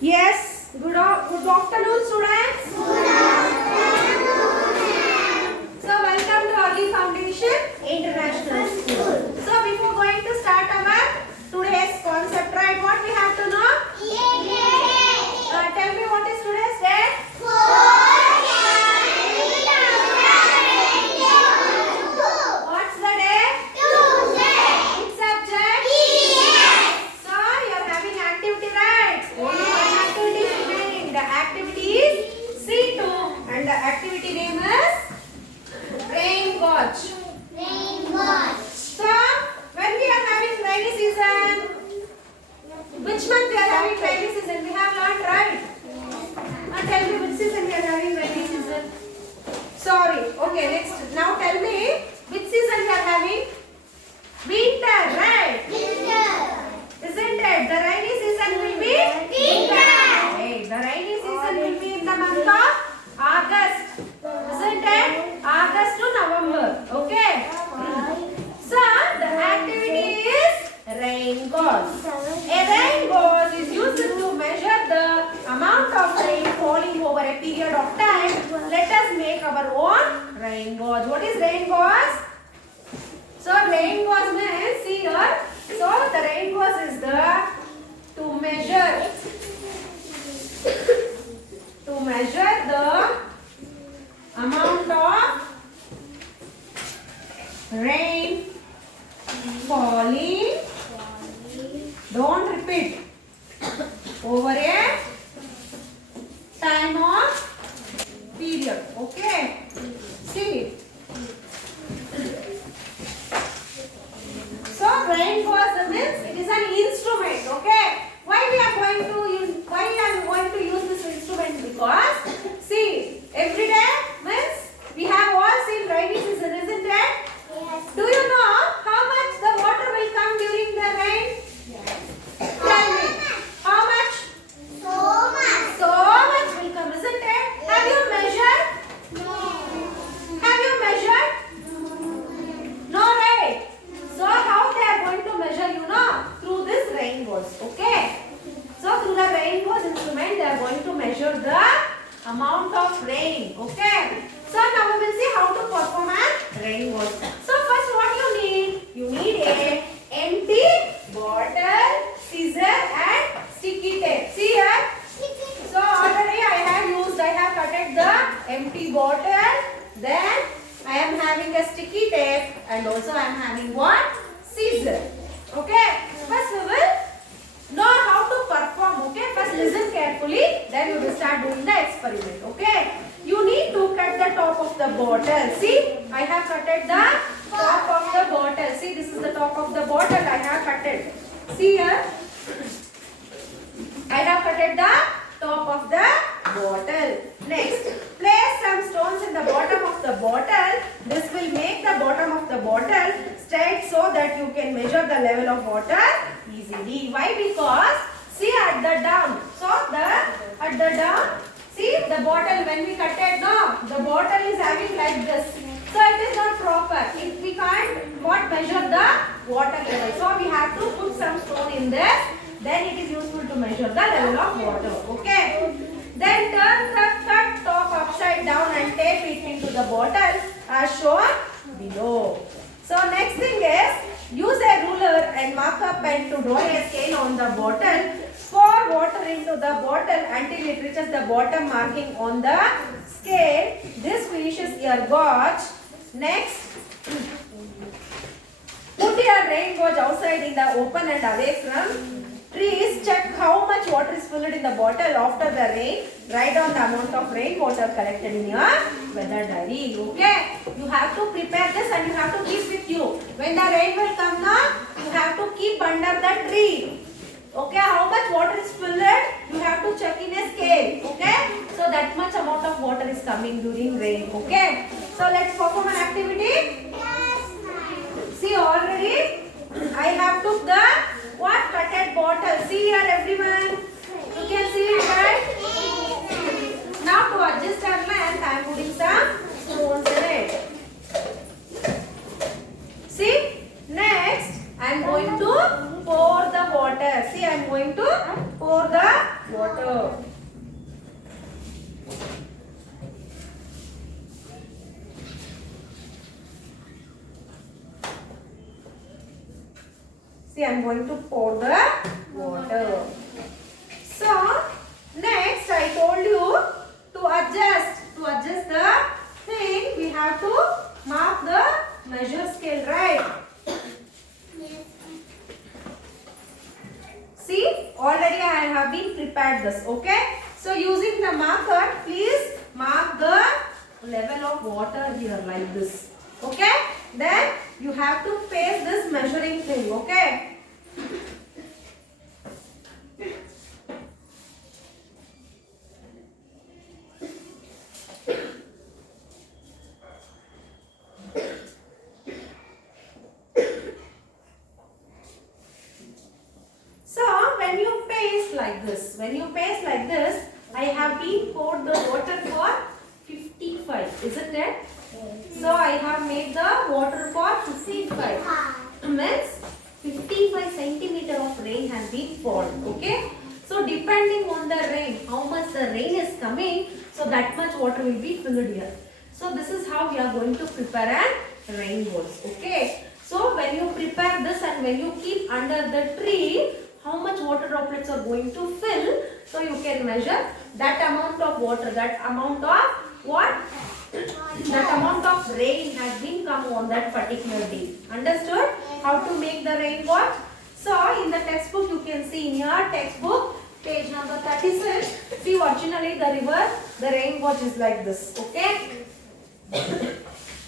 Yes. Good afternoon, students. Good afternoon. So welcome to Early Foundation International School. So before going to start our today's concept, right? What we have to know? Tell me what is today's date? What's the day? Which subject? So you are having activity, right? Only one activity is remaining. The activity is C2 and the activity name is Rain Watch. So when we are having rainy season, which month we are having rainy season? We have learned, right? Tell me which season we are having rainy season. Sorry. Okay, next. Now tell me which season we are having? Winter, right? Isn't it? The rainy season will be winter. Hey, the rainy season will be in the month of August. Isn't it? August to November. Okay. So the activity is rain gauge. A rain gauge is used to measure the amount of rain falling over a period of time. Let us make our own rain gauge. What is rain gauge? So rain gauge means, see here. So the rain gauge is the to measure the amount of rain falling. Don't repeat. Over a time of period. Okay. See. So rain gauge means it is an instrument. Okay. Why we are going to use? Why I am going to use this instrument? Because see, every day means we have all seen rainy season, isn't it? Do you know how much the water will come during the rain? Tell me. How much? So much will come, isn't it? Have you measured? Have you measured? No, right? So how they are going to measure, you know? Through this rain gauge. Okay. So through the rain gauge instrument, they are going to measure the amount of rain. Okay. So now we will see how to perform a rain gauge. So first what you need? You need a empty bottle, scissor and sticky tape. See here. So already I have cutted the empty bottle. Then I am having a sticky tape and also I am having what? Scissor. Okay. First we will know how to perform. Okay. First listen carefully. Then we will start doing the experiment. Okay. You need to cut the top of the bottle. See, I have cutted the top of the bottle. See, this is the top of the bottle I have cutted. See here. I have cutted the top of the bottle. Next, place some stones in the bottom of the bottle. This will make the bottom of the bottle straight so that you can measure the level of water easily. Why? Because see at the down. So at the down, see the bottle when we cut it, no, the bottle is having like this. So it is not proper. If we can't measure the water level. So we have to put some stone in this. Then it is useful to measure the level of water. Okay. Then turn the cut top upside down and tape it into the bottle as shown below. So next thing is use a ruler and mark up and to draw a scale on the bottle. Pour water into the bottle until it reaches the bottom marking on the scale. This finishes your gauge. Next, put your rain gauge outside in the open and away from trees. Check how much water is filled in the bottle after the rain. Write down the amount of rainwater collected in your weather diary. Okay? You have to prepare this and you have to keep with you. When the rain will come now, you have to keep under the tree. Okay? How much water is filled? You have to check in a scale. Okay? So that much amount of water is coming during rain. Okay? So let's perform an activity. See already I have took the what cutted bottle. See here everyone. You can see it right. Now to adjust our length I am putting some stones in it. See. Next I am going to pour the water. See I am going to pour the water. See, I am going to pour the water. So, next I told you to adjust. To adjust the thing, we have to mark the measure scale, right? See, already I have been prepared this, okay? So, using the marker, please mark the level of water here like this, okay? Then, you have to paste this measuring thing, okay? When you paste like this, I have been poured the water for 55, isn't it? So I have made the water for 55. Means 55 centimeter of rain has been poured. Okay. So depending on the rain, how much the rain is coming, so that much water will be filled here. So this is how we are going to prepare an rainbows. Okay. So when you prepare this and when you keep under the tree, how much water droplets are going to fill, so you can measure that amount of water, that amount of what? That amount of rain has been come on that particular day. Understood? How to make the rain watch? So in the textbook you can see in your textbook page number 36. See, originally the rain watch is like this. Okay?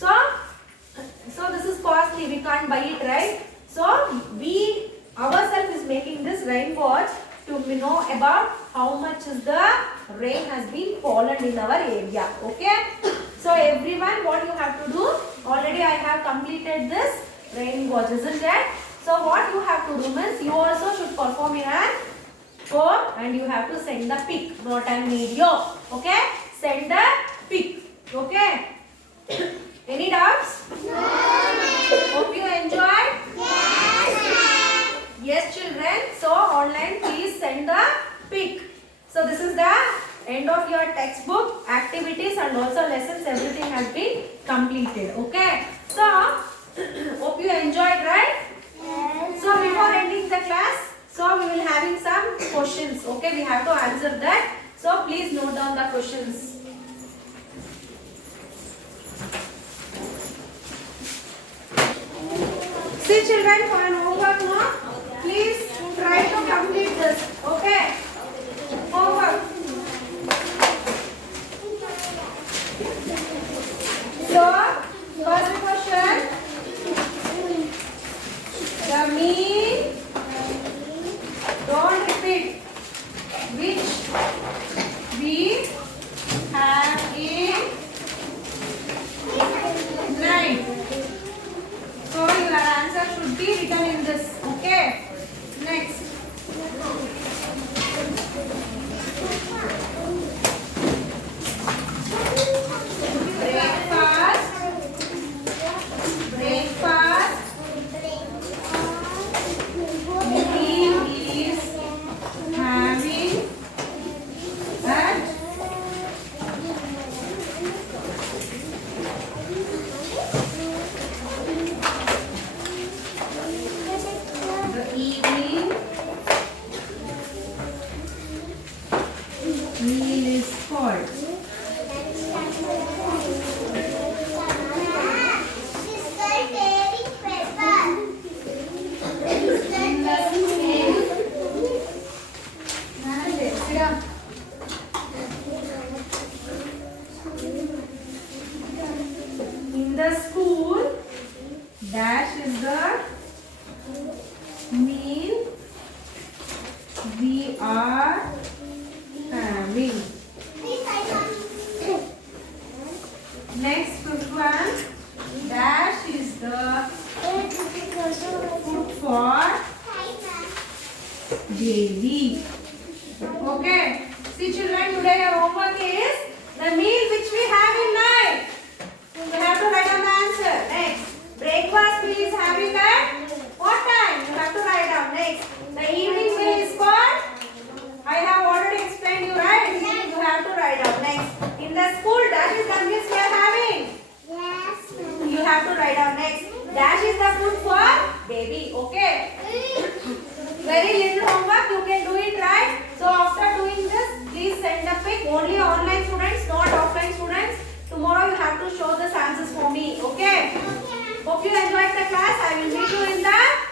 So this is costly, we can't buy it, right? So we ourselves is making this rain watch to know about how much is the rain has been fallen in our area. Okay? So everyone, what you have to do? Already I have completed this rain watch, isn't it? So what you have to do means you also should perform an form and you have to send the pic, not an video. Okay? Send the pic. Okay? Any doubts? No. Hope you enjoyed. Yes. Yes, children. So online, please send the pic. So this is the end of your textbook activities and also lessons. Everything has been completed. Okay. So hope you enjoyed, right? Yes. So before ending the class, so we will having some questions. Okay, we have to answer that. So please note down the questions. See, children, for an homework now, please try to complete this. Okay? Homework. So, first question. The mean, don't repeat, which we have in night. So your answer should be written in this. Okay. Next. Breakfast. Breakfast. He is having at the evening meal is called. In the school, dash is the meal we are having. Next one, dash is the food for daily. Okay. See, children, today your homework is the meal which we have in night. You have to write down the answer. Next, breakfast we is having at what time? You have to write down. Next, the evening meal is called. I have already In the school, dash is the meals we are having. You have to write down next. Dash is the food for baby. Okay. Very little homework. You can do it, right? So after doing this, please send a pic. Only online students, not offline students. Tomorrow you have to show the answers for me. Okay. Hope you enjoyed the class. I will meet you in the